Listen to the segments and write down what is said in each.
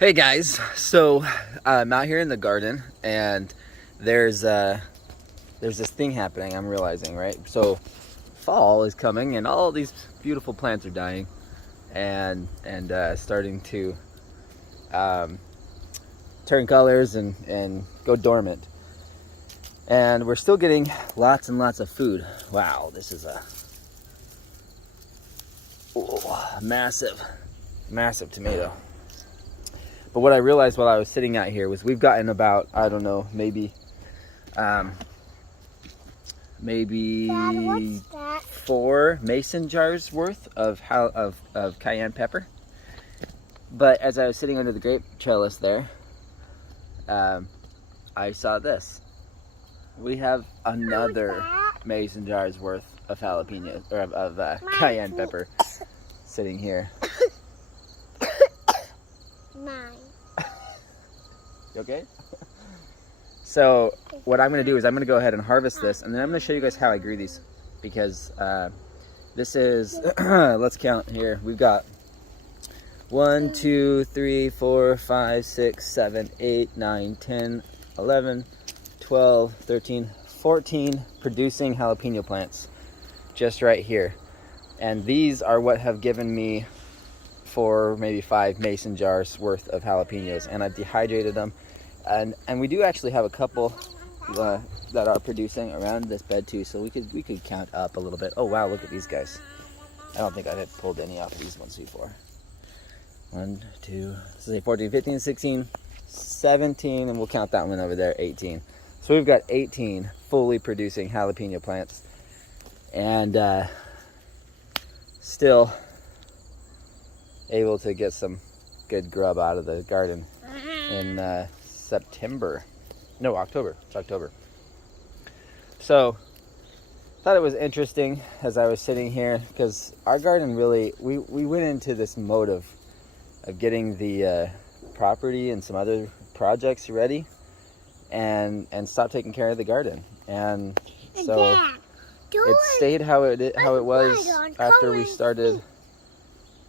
Hey guys, so I'm out here in the garden and there's this thing happening. I'm realizing, right? So fall is coming and all these beautiful plants are dying and starting to turn colors and go dormant. And we're still getting lots and lots of food. Wow, this is a massive tomato. But what I realized while I was sitting out here was we've gotten about, I don't know, maybe Dad, what's that? 4 mason jars worth of cayenne pepper. But as I was sitting under the grape trellis there, I saw this. We have another mason jars worth of jalapenos, or of cayenne pepper sitting here. Mine. You okay? So what I'm going to do is I'm going to go ahead and harvest this, and then I'm going to show you guys how I grew these, because this is let's count here. We've got 1 2 3 4 5 6 7 8 9 10 11 12 13 14 producing jalapeno plants just right here, and these are what have given me 4, maybe 5 mason jars worth of jalapenos, and I've dehydrated them, and we do actually have a couple that are producing around this bed too, so we could count up a little bit. Oh wow, look at these guys. I don't think I had pulled any off of these ones before. 1 2 say 14 15 16 17, and we'll count that one over there, 18. So we've got 18 fully producing jalapeno plants, and still able to get some good grub out of the garden in October. It's October. So thought it was interesting as I was sitting here, because our garden really, we went into this mode of getting the property and some other projects ready, and stopped taking care of the garden, and so it stayed how it was after we started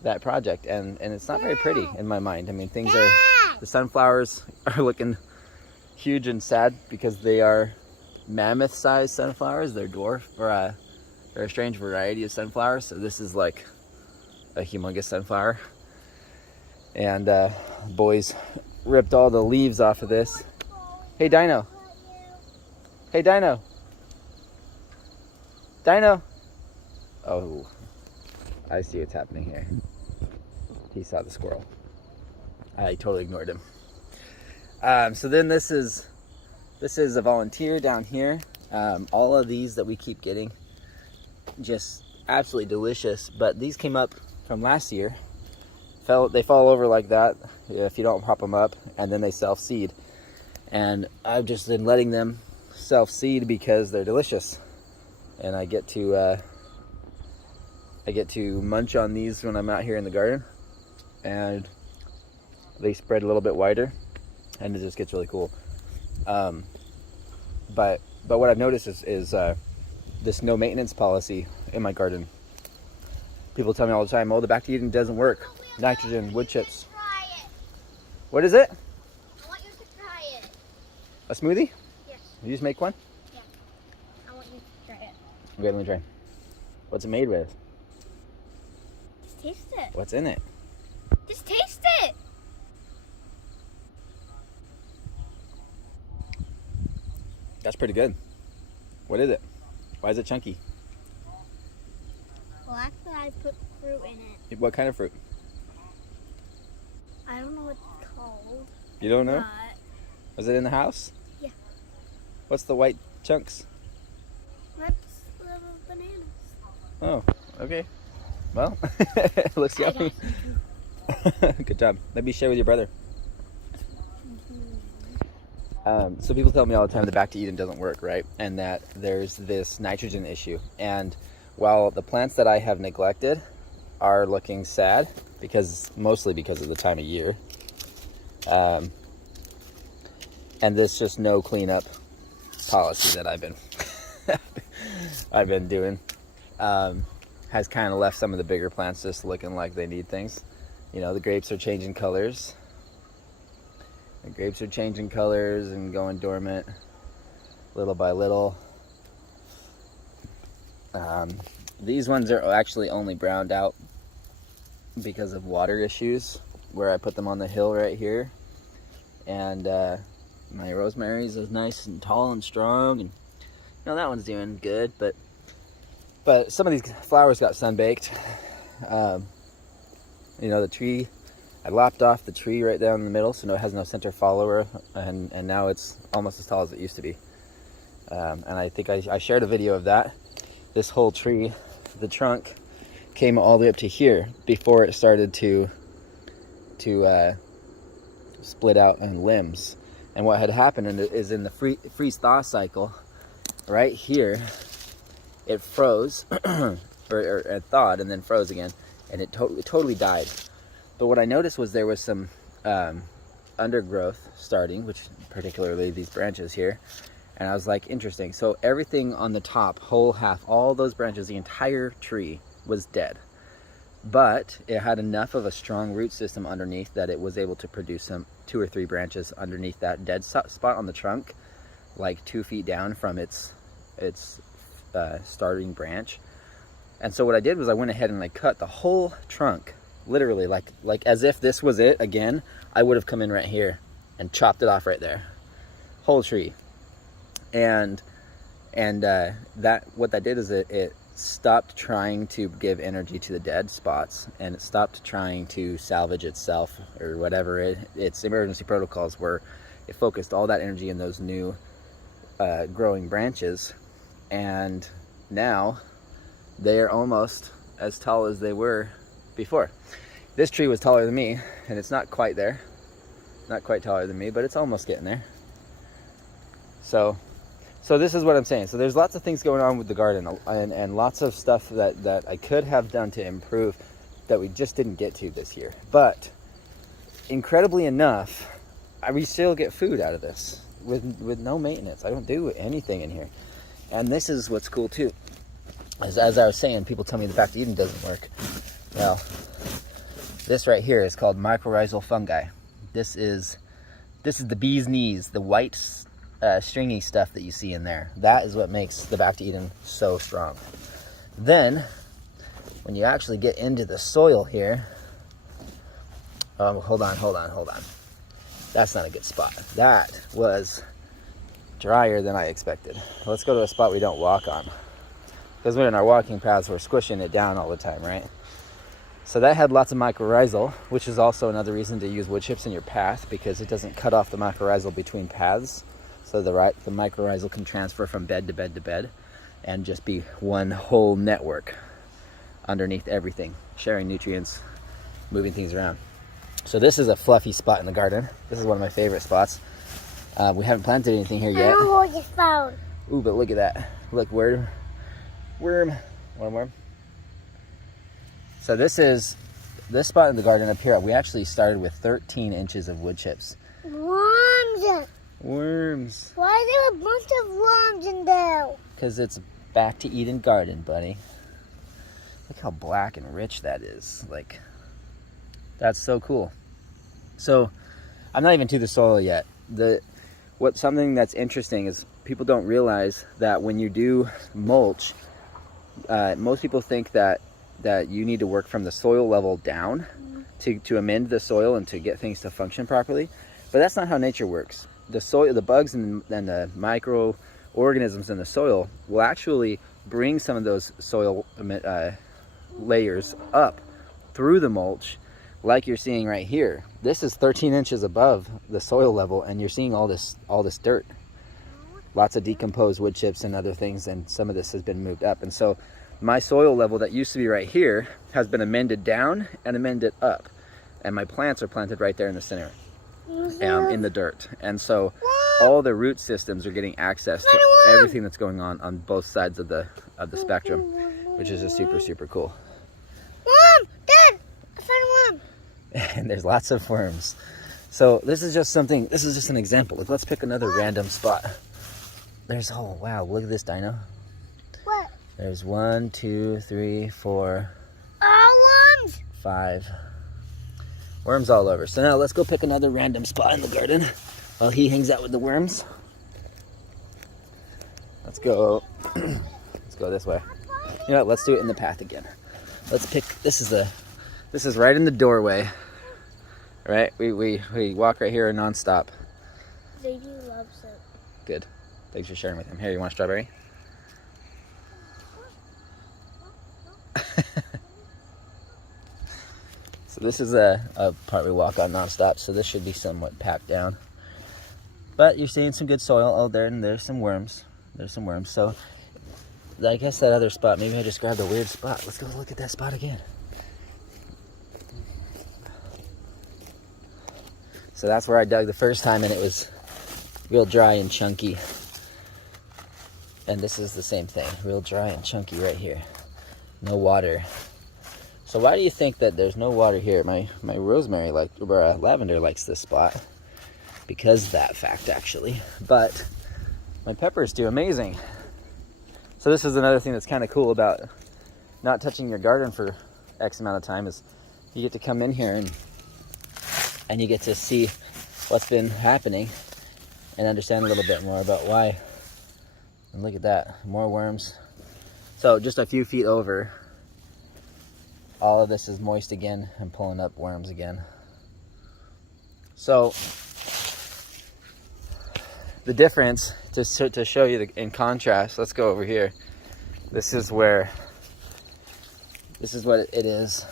that project, and it's not very pretty in my mind. I mean, the sunflowers are looking huge and sad because they are mammoth-sized sunflowers. They're dwarf, or they're a strange variety of sunflowers. So this is like a humongous sunflower, and boys ripped all the leaves off of this. Hey Dino! Hey Dino! Dino! Oh, I see what's happening here. He saw the squirrel. I totally ignored him. So then this is a volunteer down here. All of these that we keep getting, just absolutely delicious. But these came up from last year. They fall over like that if you don't pop them up, and then they self-seed. And I've just been letting them self-seed because they're delicious, and I get to munch on these when I'm out here in the garden, and they spread a little bit wider, and it just gets really cool. But what I've noticed is this no maintenance policy in my garden. People tell me all the time, "Oh, the back to Eden doesn't work. Nitrogen, wood chips." What is it? I want you to try it. A smoothie? Yes. You just make one? Yeah. I want you to try it. Okay, let me try. What's it made with? Just taste it. What's in it? Just taste it. That's pretty good. What is it? Why is it chunky? Well, actually, I put fruit in it. What kind of fruit? I don't know what it's called. You don't know? But Was it in the house? Yeah. What's the white chunks? that's little bananas. Oh, okay. Well, looks I yummy. Good job. Maybe share with your brother. So people tell me all the time the back to Eden doesn't work, right? And that there's this nitrogen issue. And while the plants that I have neglected are looking sad, mostly because of the time of year, and this just no cleanup policy that I've been doing, has kind of left some of the bigger plants just looking like they need things. You know, the grapes are changing colors. The grapes are changing colors and going dormant little by little. These ones are actually only browned out because of water issues, where I put them on the hill right here. And my rosemary's is nice and tall and strong, and that one's doing good, but some of these flowers got sunbaked. The tree, I lopped off the tree right down in the middle, so it has no center follower, and now it's almost as tall as it used to be. And I think I shared a video of that. This whole tree, the trunk, came all the way up to here before it started to split out in limbs. And what had happened is in the freeze-thaw cycle, right here, it froze, or thawed and then froze again, and it totally died. But what I noticed was there was some undergrowth starting, which particularly these branches here, and I was like, interesting. So everything on the top, whole half, all those branches, the entire tree was dead. But it had enough of a strong root system underneath that it was able to produce some 2 or 3 branches underneath that dead spot on the trunk, like 2 feet down from its starting branch. And so what I did was I went ahead and I cut the whole trunk, literally, like as if this was it again. I would have come in right here and chopped it off right there, whole tree. And that what that did is it stopped trying to give energy to the dead spots, and it stopped trying to salvage itself or whatever. Its emergency protocols were, it focused all that energy in those new growing branches, and now they are almost as tall as they were before. This tree was taller than me, and it's not quite there, not quite taller than me, but it's almost getting there. So this is what I'm saying. So there's lots of things going on with the garden, and lots of stuff that I could have done to improve that we just didn't get to this year. But incredibly enough, we still get food out of this with no maintenance. I don't do anything in here. And this is what's cool too. As I was saying, people tell me the Back to Eden doesn't work. Well, this right here is called mycorrhizal fungi. This is the bee's knees, the white stringy stuff that you see in there. That is what makes the Back to Eden so strong. Then, when you actually get into the soil here, hold on. That's not a good spot. That was drier than I expected. Let's go to a spot we don't walk on, because we're in our walking paths, we're squishing it down all the time, right? So that had lots of mycorrhizal, which is also another reason to use wood chips in your path, because it doesn't cut off the mycorrhizal between paths. So the mycorrhizal can transfer from bed to bed to bed and just be one whole network underneath everything, sharing nutrients, moving things around. So this is a fluffy spot in the garden. This is one of my favorite spots. We haven't planted anything here yet. I don't know what you found. Ooh, but look at that. Look, worm. Want a worm? So this spot in the garden up here, we actually started with 13 inches of wood chips. Worms. Why are there a bunch of worms in there? Because it's Back to Eden garden, buddy. Look how black and rich that is. Like, that's so cool. So I'm not even to the soil yet. Something that's interesting is people don't realize that when you do mulch, most people think that you need to work from the soil level down to amend the soil and to get things to function properly. But that's not how nature works. The soil, the bugs and the microorganisms in the soil will actually bring some of those soil layers up through the mulch, like you're seeing right here. This is 13 inches above the soil level, and you're seeing all this dirt. Lots of decomposed wood chips and other things, and some of this has been moved up. And so my soil level that used to be right here has been amended down and amended up, and my plants are planted right there in the center. In the dirt, and so all the root systems are getting access to everything that's going on both sides of the spectrum, which is just super cool. Mom, Dad, I found a worm. And there's lots of worms. So this is just an example. Like, let's pick another random spot. Oh wow, look at this dino. What? There's 1, 2, 3, 4, All worms. 5. Worms all over. So now let's go pick another random spot in the garden while he hangs out with the worms. Let's go. Let's go this way. You know what? Let's do it in the path again. Let's pick. This is right in the doorway. Right? We walk right here nonstop. Baby loves it. Good. Thanks for sharing with him. Here, you want a strawberry? So this is a part we walk on nonstop, so this should be somewhat packed down. But you're seeing some good soil. Oh, there's some worms. There's some worms. So I guess that other spot, maybe I just grabbed a weird spot. Let's go look at that spot again. So that's where I dug the first time, and it was real dry and chunky. And this is the same thing, real dry and chunky right here. No water. So why do you think that there's no water here? My rosemary, or lavender, likes this spot because of that fact, actually. But my peppers do amazing. So this is another thing that's kind of cool about not touching your garden for X amount of time, is you get to come in here and you get to see what's been happening and understand a little bit more about why. And look at that, more worms. So just a few feet over, all of this is moist again and pulling up worms again. So the difference, to show you in contrast, let's go over here. This is what it is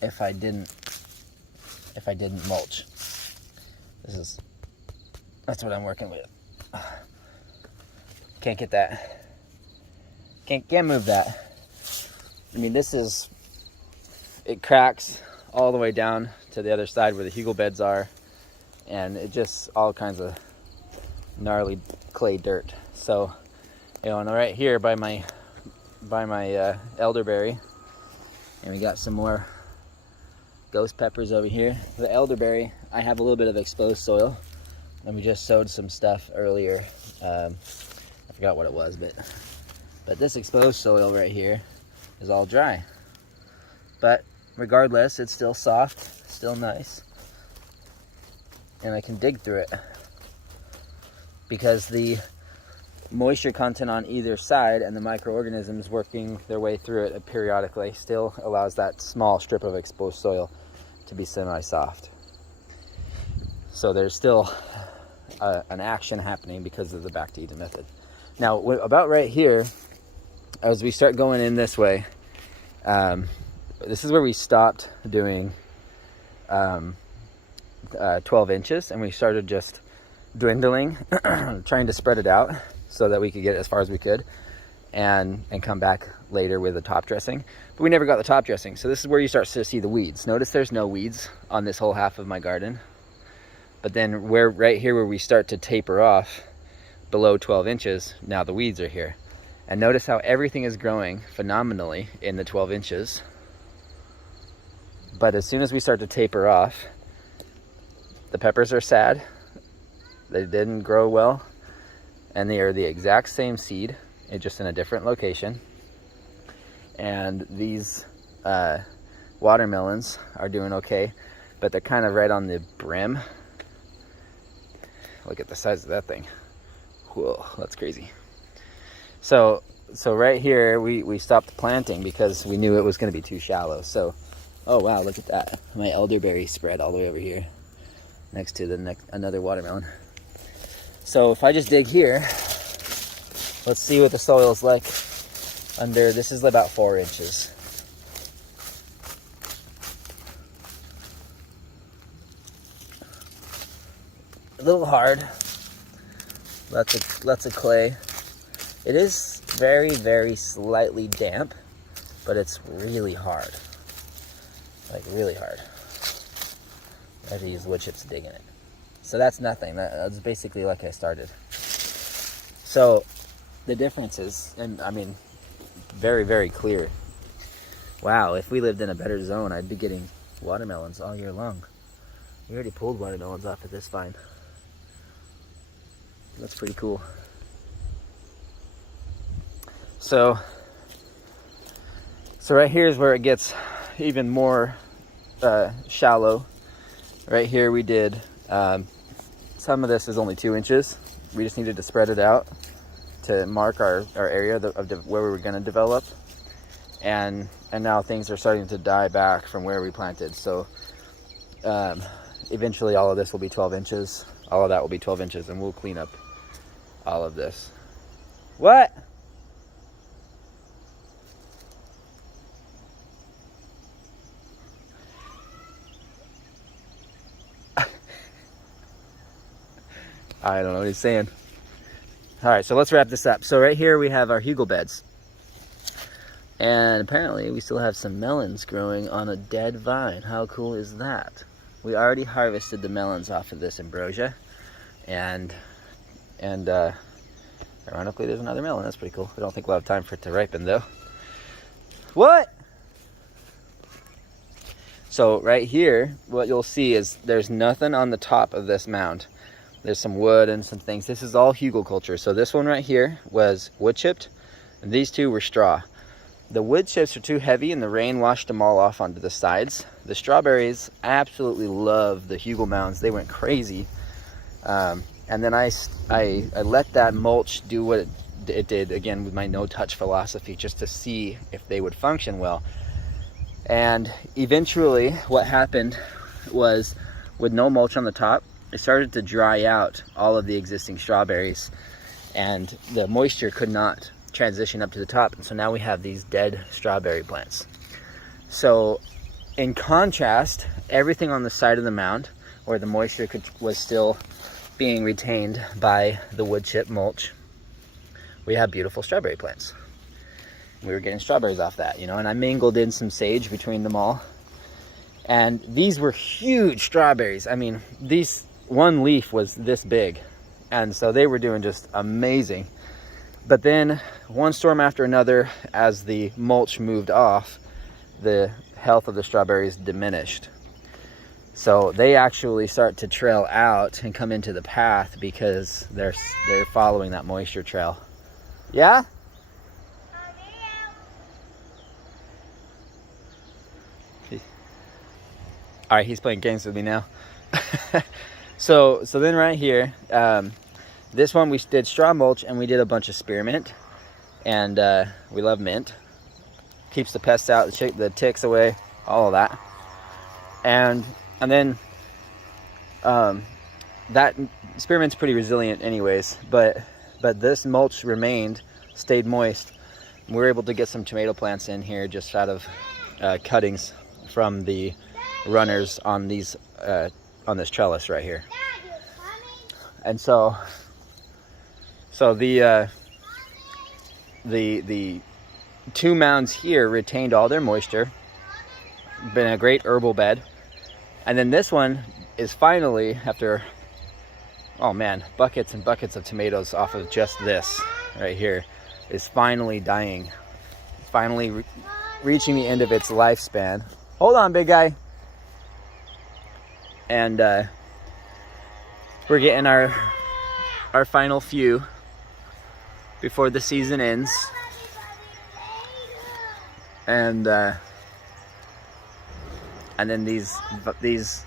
if I didn't mulch. That's what I'm working with. Can't get that. Can't move that. I mean, it cracks all the way down to the other side where the hugel beds are, and it just all kinds of gnarly clay dirt. So, and right here by my elderberry, and we got some more ghost peppers over here. The elderberry, I have a little bit of exposed soil, and we just sowed some stuff earlier. I forgot what it was, but this exposed soil right here is all dry. But regardless, it's still soft, still nice, and I can dig through it because the moisture content on either side and the microorganisms working their way through it periodically still allows that small strip of exposed soil to be semi-soft. So there's still an action happening because of the back to Eden method. Now, about right here, as we start going in this way, this is where we stopped doing 12 inches, and we started just dwindling, trying to spread it out so that we could get as far as we could and come back later with the top dressing. But we never got the top dressing, so this is where you start to see the weeds. Notice there's no weeds on this whole half of my garden. But then right here where we start to taper off below 12 inches, now the weeds are here. And notice how everything is growing phenomenally in the 12 inches. But as soon as we start to taper off, the peppers are sad. They didn't grow well. And they are the exact same seed, just in a different location. And these watermelons are doing okay, but they're kind of right on the brim. Look at the size of that thing. Whoa, that's crazy. So right here, we stopped planting because we knew it was going to be too shallow. So, oh wow, look at that. My elderberry spread all the way over here next to another watermelon. So if I just dig here, let's see what the soil's like under. This is about 4 inches. A little hard. Lots of clay. It is very, very slightly damp, but it's really hard. Like really hard. I have to use wood chips to dig in it. So that's nothing. That's basically like I started. So the difference is, and I mean, very, very clear. Wow, if we lived in a better zone, I'd be getting watermelons all year long. We already pulled watermelons off of this vine. That's pretty cool. So right here is where it gets even more shallow. Right here we did, some of this is only 2 inches. We just needed to spread it out to mark our area where we were going to develop. And now things are starting to die back from where we planted. So eventually all of this will be 12 inches. All of that will be 12 inches, and we'll clean up all of this. What? I don't know what he's saying. All right, so let's wrap this up. So right here we have our hugel beds. And apparently we still have some melons growing on a dead vine. How cool is that? We already harvested the melons off of this ambrosia. And ironically there's another melon. That's pretty cool. I don't think we'll have time for it to ripen though. What? So right here, what you'll see is there's nothing on the top of this mound. There's some wood and some things. This is all hugel culture. So this one right here was wood chipped, and these two were straw. The wood chips are too heavy and the rain washed them all off onto the sides. The strawberries absolutely love the hugel mounds. They went crazy. And then I let that mulch do what it did, again, with my no-touch philosophy, just to see if they would function well. And eventually what happened was, with no mulch on the top, it started to dry out all of the existing strawberries, and the moisture could not transition up to the top, and so now we have these dead strawberry plants. So in contrast, everything on the side of the mound where the moisture was still being retained by the wood chip mulch, we have beautiful strawberry plants. We were getting strawberries off that, you know, and I mingled in some sage between them all, and these were huge strawberries. I mean, these one leaf was this big, and so they were doing just amazing. But then one storm after another, as the mulch moved off, the health of the strawberries diminished. So they actually start to trail out and come into the path because they're following that moisture trail. Yeah? All right, he's playing games with me now. So then right here, this one we did straw mulch, and we did a bunch of spearmint, and we love mint. Keeps the pests out, the ticks away, all of that. And then that spearmint's pretty resilient anyways, but this mulch stayed moist. We were able to get some tomato plants in here just out of cuttings from the runners on these on this trellis right here. And so the 2 mounds here retained all their moisture, been a great herbal bed. And then this one is finally, after, oh man, buckets and buckets of tomatoes off of just this right here, is finally dying, finally reaching the end of its lifespan. Hold on, big guy. And we're getting our final few before the season ends. And then these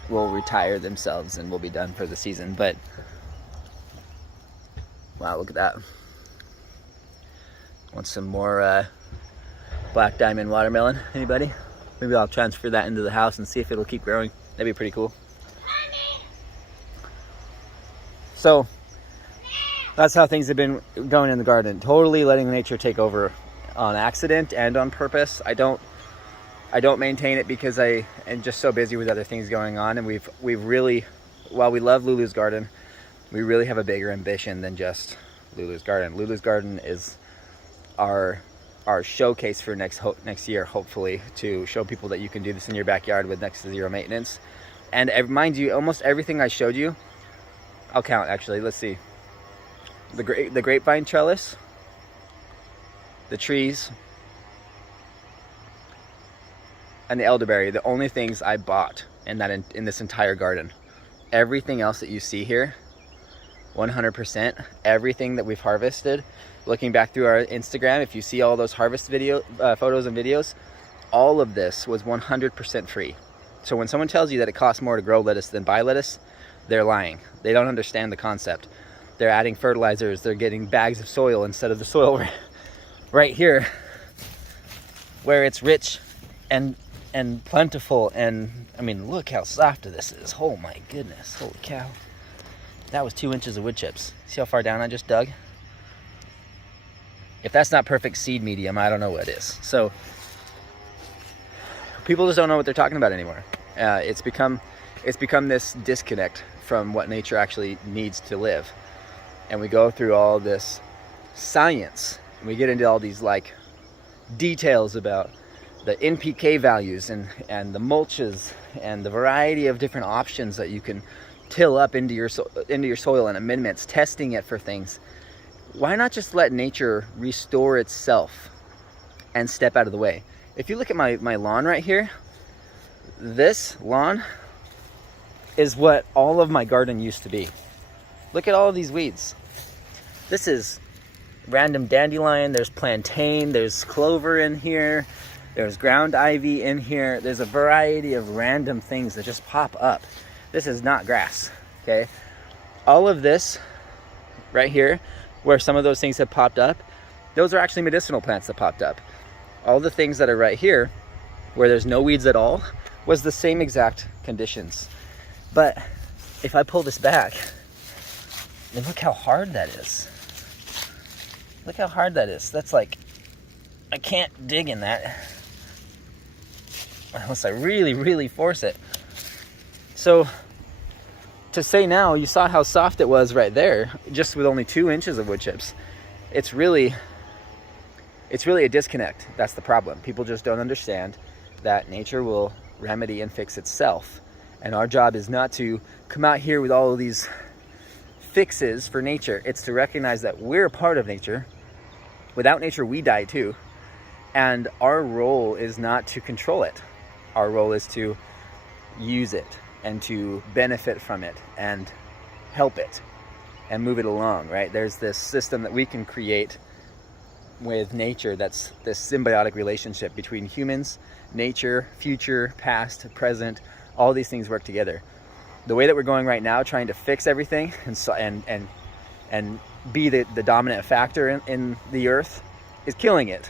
will retire themselves and will be done for the season. But wow, look at that. Want some more black diamond watermelon? Anybody? Maybe I'll transfer that into the house and see if it'll keep growing. That'd be pretty cool. So that's how things have been going in the garden. Totally letting nature take over on accident and on purpose. I don't maintain it because I am just so busy with other things going on, and we've really, while we love Lulu's Garden, we really have a bigger ambition than just Lulu's Garden. Lulu's Garden is our showcase for next year, hopefully, to show people that you can do this in your backyard with next to zero maintenance. And mind you, almost everything I showed you, I'll count actually. Let's see. The grapevine trellis, the trees, and the elderberry, the only things I bought in this entire garden. Everything else that you see here, 100%, everything that we've harvested, looking back through our Instagram, if you see all those harvest photos and videos, all of this was 100% free. So when someone tells you that it costs more to grow lettuce than buy lettuce, they're lying. They don't understand the concept. They're adding fertilizers. They're getting bags of soil instead of the soil right here, where it's rich and plentiful. And I mean, look how soft this is. Oh my goodness, holy cow. That was 2 inches of wood chips. See how far down I just dug? If that's not perfect seed medium, I don't know what is. So people just don't know what they're talking about anymore. It's become this disconnect from what nature actually needs to live. And we go through all this science, and we get into all these like details about the NPK values and the mulches and the variety of different options that you can till up into your soil and amendments, testing it for things. Why not just let nature restore itself and step out of the way? If you look at my lawn right here, this lawn is what all of my garden used to be. Look at all of these weeds. This is random dandelion, there's plantain, there's clover in here, there's ground ivy in here. There's a variety of random things that just pop up. This is not grass, okay? All of this right here, where some of those things have popped up, those are actually medicinal plants that popped up. All the things that are right here, where there's no weeds at all, was the same exact conditions. But if I pull this back, and look how hard that is. Look how hard that is. That's like, I can't dig in that unless I really, really force it. So to say now, you saw how soft it was right there, just with only 2 inches of wood chips. It's really a disconnect. That's the problem. People just don't understand that nature will remedy and fix itself. And our job is not to come out here with all of these fixes for nature. It's to recognize that we're a part of nature. Without nature, we die too. And our role is not to control it. Our role is to use it and to benefit from it and help it and move it along, right? There's this system that we can create with nature that's this symbiotic relationship between humans, nature, future, past, present. All these things work together. The way that we're going right now, trying to fix everything and be the dominant factor in the earth, is killing it.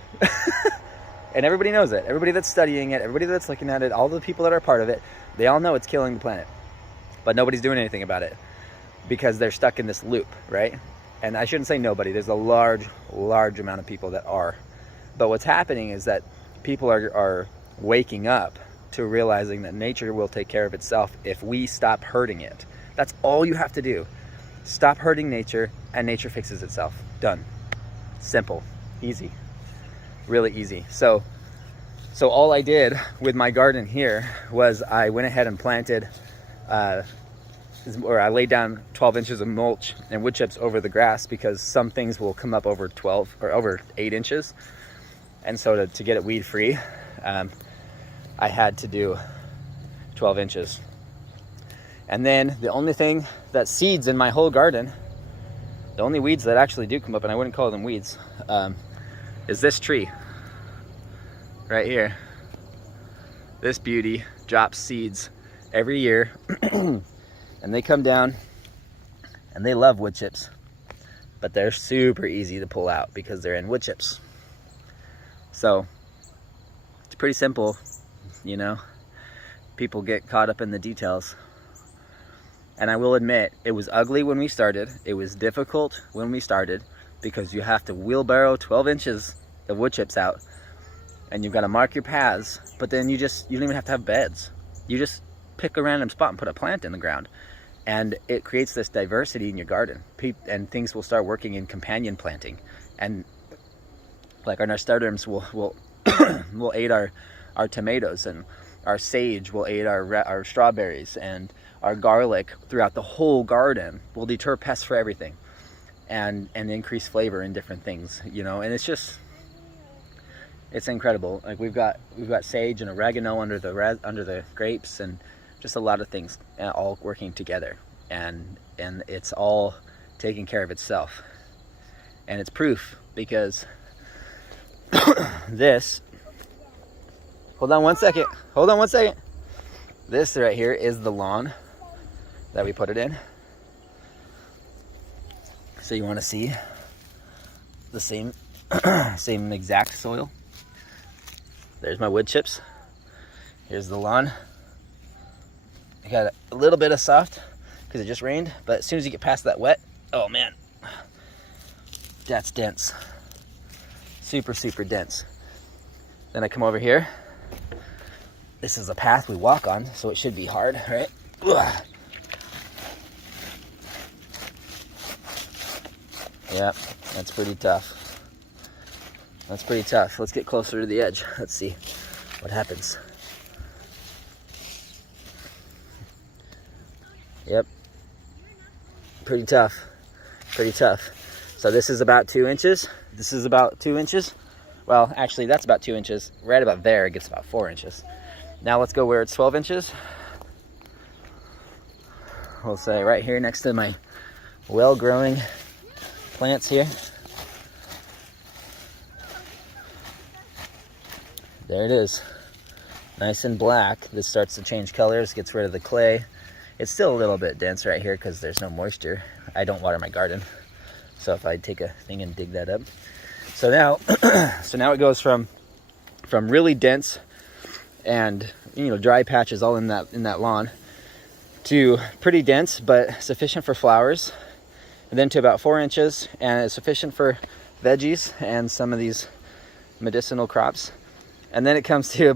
And everybody knows it. Everybody that's studying it, everybody that's looking at it, all the people that are part of it, they all know it's killing the planet. But nobody's doing anything about it because they're stuck in this loop, right? And I shouldn't say nobody. There's a large amount of people that are. But what's happening is that people are waking up to realizing that nature will take care of itself if we stop hurting it. That's all you have to do. Stop hurting nature, and nature fixes itself. Done. Simple. Easy. Really easy. So all I did with my garden here was I went ahead and planted, or I laid down 12 inches of mulch and wood chips over the grass, because some things will come up over 12 or over 8 inches. And so to get it weed free, I had to do 12 inches. And then the only thing that seeds in my whole garden, the only weeds that actually do come up, and I wouldn't call them weeds, is this tree right here. This beauty drops seeds every year and they come down and they love wood chips, but they're super easy to pull out because they're in wood chips. So it's pretty simple, you know. People get caught up in the details. And I will admit, it was ugly when we started. It was difficult when we started, because you have to wheelbarrow 12 inches of wood chips out, and you've got to mark your paths. But then you don't even have to have beds. You just pick a random spot and put a plant in the ground, and it creates this diversity in your garden. And things will start working in companion planting, and like our nasturtiums will will aid our tomatoes, and our sage will aid our strawberries, and our garlic throughout the whole garden will deter pests for everything, and increase flavor in different things, you know. And it's incredible. Like we've got sage and oregano under the grapes, and just a lot of things all working together, and it's all taking care of itself. And it's proof, because hold on one second. This right here is the lawn that we put it in. So you want to see the same same exact soil. There's my wood chips. Here's the lawn. I got a little bit of soft because it just rained, but as soon as you get past that wet, oh man, that's dense. Super, super dense. Then I come over here. This is a path we walk on, so it should be hard, right? Ugh. Yep, that's pretty tough. That's pretty tough. Let's get closer to the edge. Let's see what happens. Yep, pretty tough, pretty tough. So this is about 2 inches. This is about 2 inches. Well, actually that's about 2 inches. Right about there, it gets about 4 inches. Now let's go where it's 12 inches. We'll say right here next to my well-growing plants here. There it is. Nice and black. This starts to change colors, gets rid of the clay. It's still a little bit dense right here because there's no moisture. I don't water my garden. So if I take a thing and dig that up. So now it goes from really dense and dry patches all in that lawn to pretty dense but sufficient for flowers, and then to about 4 inches and it's sufficient for veggies and some of these medicinal crops. And then it comes to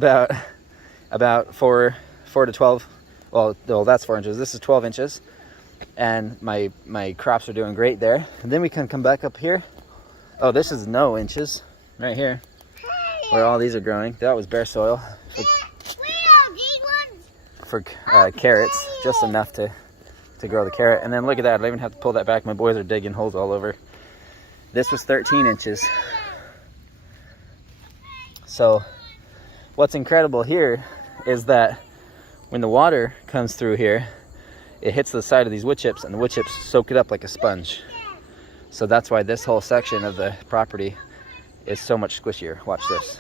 about 4 to 12. Well, that's 4 inches. This is 12 inches. And my crops are doing great there. And then we can come back up here. Oh, this is no inches right here where all these are growing. That was bare soil for carrots, just enough to grow the carrot. And then look at that. I don't even have to pull that back. My boys are digging holes all over. This was 13 inches. So what's incredible here is that when the water comes through here, it hits the side of these wood chips and the wood chips soak it up like a sponge. So that's why this whole section of the property is so much squishier. Watch this.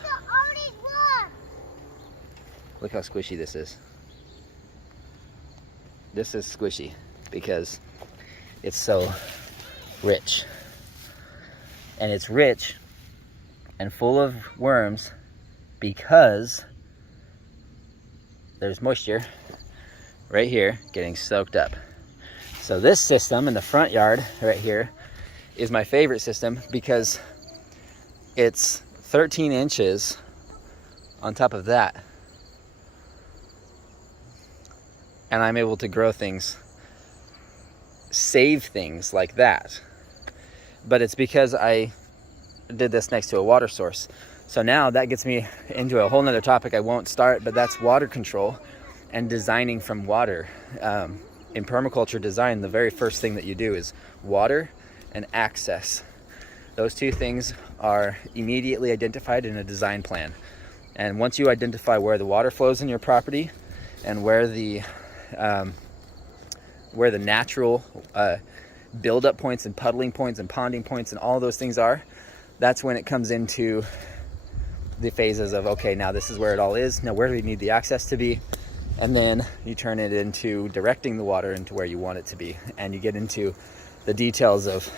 Look how squishy this is. This is squishy because it's so rich. And it's rich and full of worms because there's moisture right here getting soaked up. So this system in the front yard right here is my favorite system because it's 13 inches on top of that. And I'm able to grow things, save things like that. But it's because I did this next to a water source. So now that gets me into a whole nother topic I won't start, but that's water control and designing from water. In permaculture design, the very first thing that you do is water and access. Those two things are immediately identified in a design plan. And once you identify where the water flows in your property and where the natural buildup points and puddling points and ponding points and all those things are, that's when it comes into the phases of, okay, now this is where it all is. Now where do we need the access to be? And then you turn it into directing the water into where you want it to be. And you get into the details of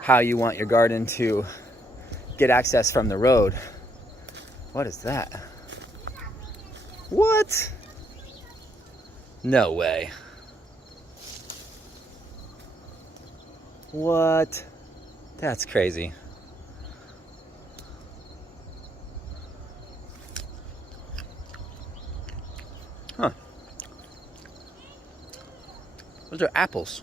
how you want your garden to get access from the road. What is that? What? No way. What? That's crazy. Huh. Those are apples.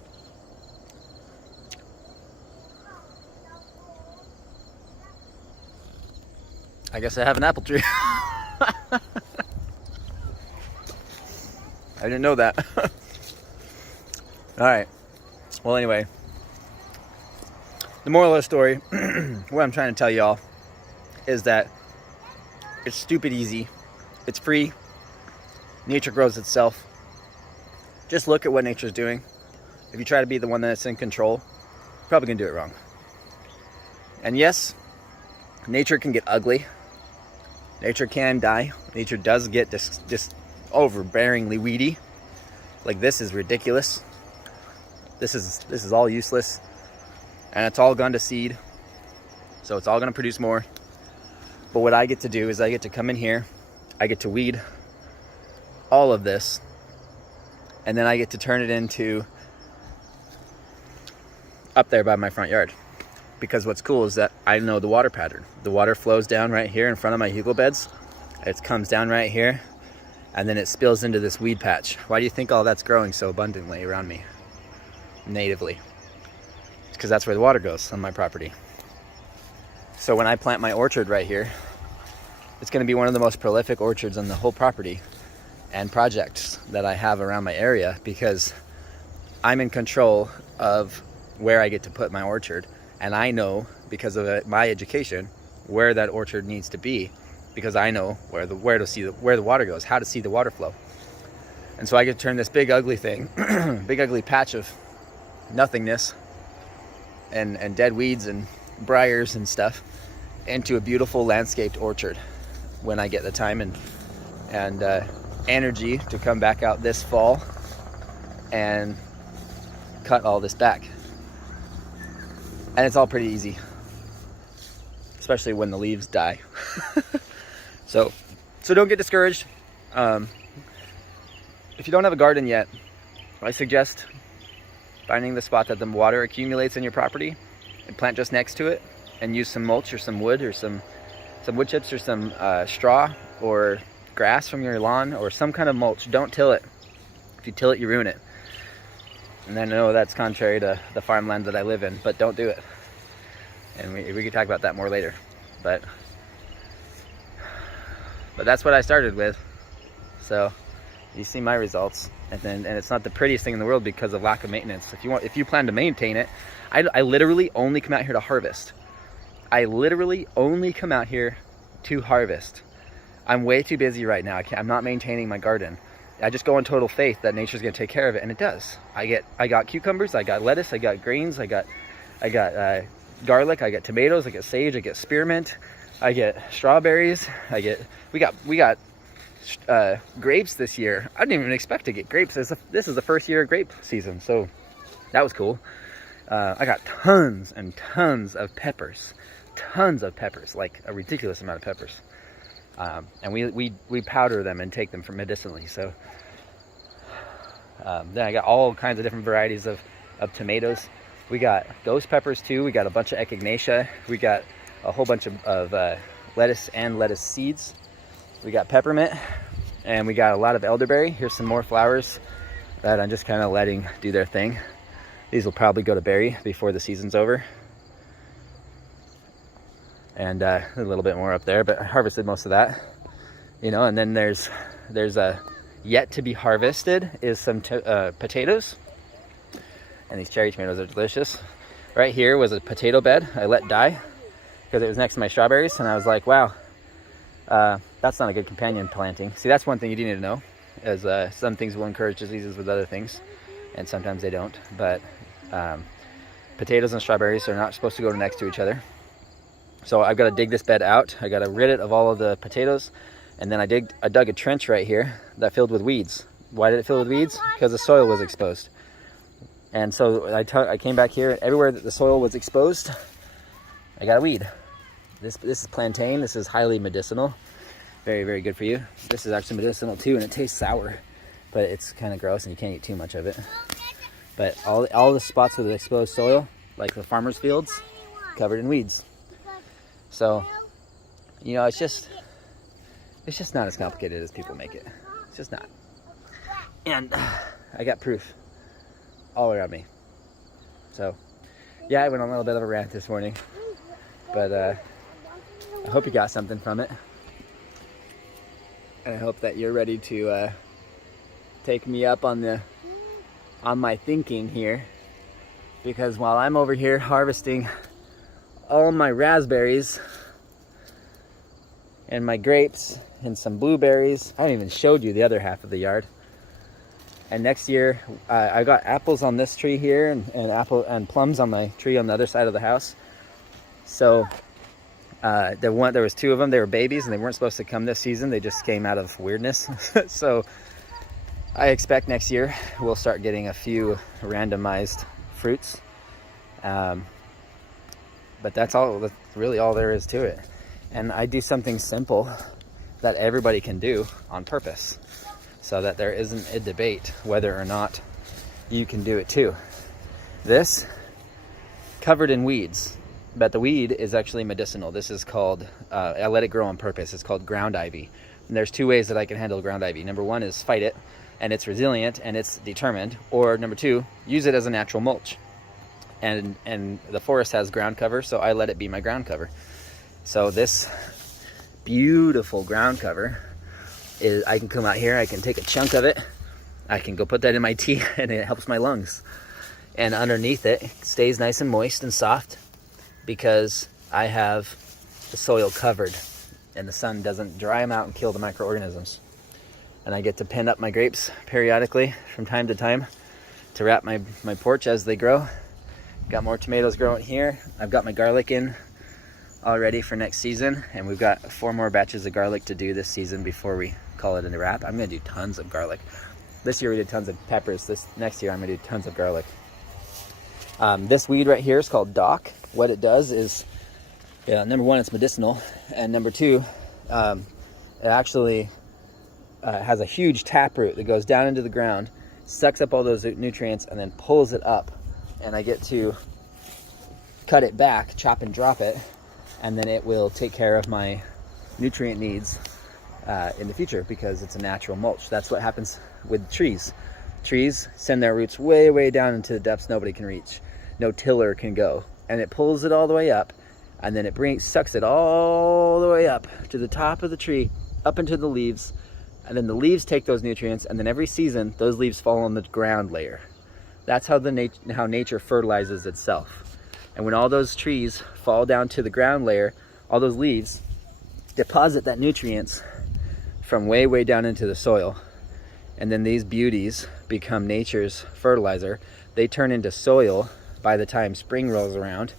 I guess I have an apple tree. I didn't know that. All right. Well, anyway, the moral of the story, what I'm trying to tell y'all is that it's stupid easy. It's free. Nature grows itself. Just look at what nature's doing. If you try to be the one that's in control, you're probably gonna do it wrong. And yes, nature can get ugly. Nature can die. Nature does get just overbearingly weedy. Like this is ridiculous. This is all useless, and it's all gone to seed. So it's all gonna produce more. But what I get to do is I get to come in here, I get to weed all of this, and then I get to turn it into up there by my front yard. Because what's cool is that I know the water pattern. The water flows down right here in front of my hugel beds. It comes down right here, and then it spills into this weed patch. Why do you think all that's growing so abundantly around me? Natively. It's because that's where the water goes on my property. So when I plant my orchard right here, it's going to be one of the most prolific orchards on the whole property and projects that I have around my area, because I'm in control of where I get to put my orchard, and I know, because of my education, where that orchard needs to be, because I know where the water goes, how to see the water flow. And so I get to turn this big ugly thing, big ugly patch of nothingness and dead weeds and briars and stuff into a beautiful landscaped orchard when I get the time and energy to come back out this fall and cut all this back. And it's all pretty easy, especially when the leaves die. So don't get discouraged. If you don't have a garden yet, I suggest finding the spot that the water accumulates in your property and plant just next to it, and use some mulch or some wood or some wood chips or some straw or grass from your lawn or some kind of mulch. Don't till it. If you till it, you ruin it. And I know that's contrary to the farmland that I live in, but don't do it. And we can talk about that more later. But that's what I started with. So you see my results, and it's not the prettiest thing in the world because of lack of maintenance. If you plan to maintain it, I literally only come out here to harvest. I literally only come out here to harvest. I'm way too busy right now. I'm not maintaining my garden. I just go on total faith that nature's gonna take care of it, and it does. I got cucumbers, I got lettuce, I got greens, I got garlic, I got tomatoes, I got sage, I get spearmint, I get strawberries, we got grapes this year. I didn't even expect to get grapes. This is the first year of grape season, so that was cool. I got tons and tons of peppers, like a ridiculous amount of peppers. And we powder them and take them for medicinally. So then I got all kinds of different varieties of tomatoes. We got ghost peppers too. We got a bunch of echinacea. We got a whole bunch of lettuce and lettuce seeds. We got peppermint, and we got a lot of elderberry. Here's some more flowers that I'm just kind of letting do their thing. These will probably go to berry before the season's over. And a little bit more up there, but I harvested most of that, and then there's a yet to be harvested is some potatoes, and these cherry tomatoes are delicious. Right here was a potato bed I let die because it was next to my strawberries, and I was like, wow, that's not a good companion planting. See, that's one thing you do need to know, is some things will encourage diseases with other things, and sometimes they don't. But potatoes and strawberries are not supposed to go next to each other. So I've got to dig this bed out. I got to rid it of all of the potatoes, and then I dug a trench right here that filled with weeds. Why did it fill with weeds? Because the soil was exposed. And so I came back here. Everywhere that the soil was exposed, I got a weed. This is plantain. This is highly medicinal. Very, very good for you. This is actually medicinal too, and it tastes sour, but it's kind of gross and you can't eat too much of it. But all the spots with the exposed soil, like the farmer's fields, covered in weeds. So, it's just not as complicated as people make it. It's just not. And I got proof all around me. So, yeah, I went on a little bit of a rant this morning, but I hope you got something from it. And I hope that you're ready to take me up on my thinking here, because while I'm over here harvesting all my raspberries and my grapes and some blueberries, I haven't even showed you the other half of the yard. And next year I got apples on this tree here and plums on my tree on the other side of the house. So There was 2 of them. They were babies and they weren't supposed to come this season. They just came out of weirdness. So I expect next year we'll start getting a few randomized fruits. But that's really all there is to it. And I do something simple that everybody can do on purpose, so that there isn't a debate whether or not you can do it too. This, covered in weeds, but the weed is actually medicinal. This is called, I let it grow on purpose. It's called ground ivy. And there's 2 ways that I can handle ground ivy. Number 1 is fight it, and it's resilient and it's determined. Or number 2, use it as a natural mulch. And the forest has ground cover, so I let it be my ground cover. So this beautiful ground cover is, I can come out here, I can take a chunk of it, I can go put that in my tea, and it helps my lungs. And underneath it stays nice and moist and soft because I have the soil covered and the sun doesn't dry them out and kill the microorganisms. And I get to pin up my grapes periodically from time to time to wrap my porch as they grow. Got more tomatoes growing here. I've got my garlic in already for next season, and we've got 4 more batches of garlic to do this season before we call it in a wrap. I'm gonna do tons of garlic. This year we did tons of peppers. This next year I'm gonna do tons of garlic. This weed right here is called dock. What it does is, number 1, it's medicinal, and number 2, it actually has a huge taproot that goes down into the ground, sucks up all those nutrients, and then pulls it up. And I get to cut it back, chop and drop it, and then it will take care of my nutrient needs in the future because it's a natural mulch. That's what happens with trees. Trees send their roots way, way down into the depths nobody can reach. No tiller can go. And it pulls it all the way up, and then it sucks it all the way up to the top of the tree, up into the leaves, and then the leaves take those nutrients, and then every season those leaves fall on the ground layer. That's how how nature fertilizes itself. And when all those trees fall down to the ground layer, all those leaves deposit that nutrients from way, way down into the soil. And then these beauties become nature's fertilizer. They turn into soil by the time spring rolls around.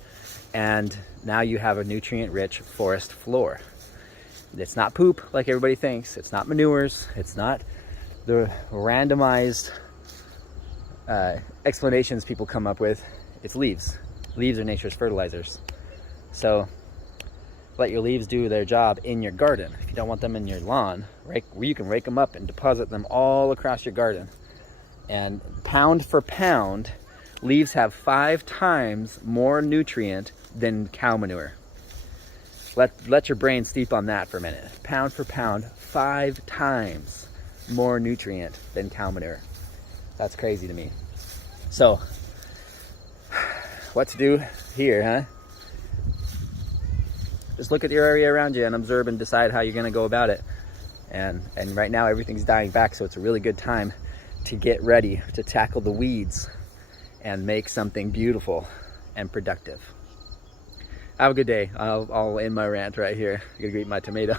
And now you have a nutrient-rich forest floor. It's not poop like everybody thinks. It's not manures. It's not the randomized explanations people come up with. It's leaves. Leaves are nature's fertilizers. So let your leaves do their job in your garden. If you don't want them in your lawn, you can rake them up and deposit them all across your garden. And pound for pound, leaves have 5 times more nutrient than cow manure. Let your brain steep on that for a minute. Pound for pound, 5 times more nutrient than cow manure. That's crazy to me. So, what to do here, huh? Just look at your area around you and observe and decide how you're gonna go about it. And right now everything's dying back, so it's a really good time to get ready to tackle the weeds and make something beautiful and productive. Have a good day. I'll end my rant right here. I'm gonna eat my tomato.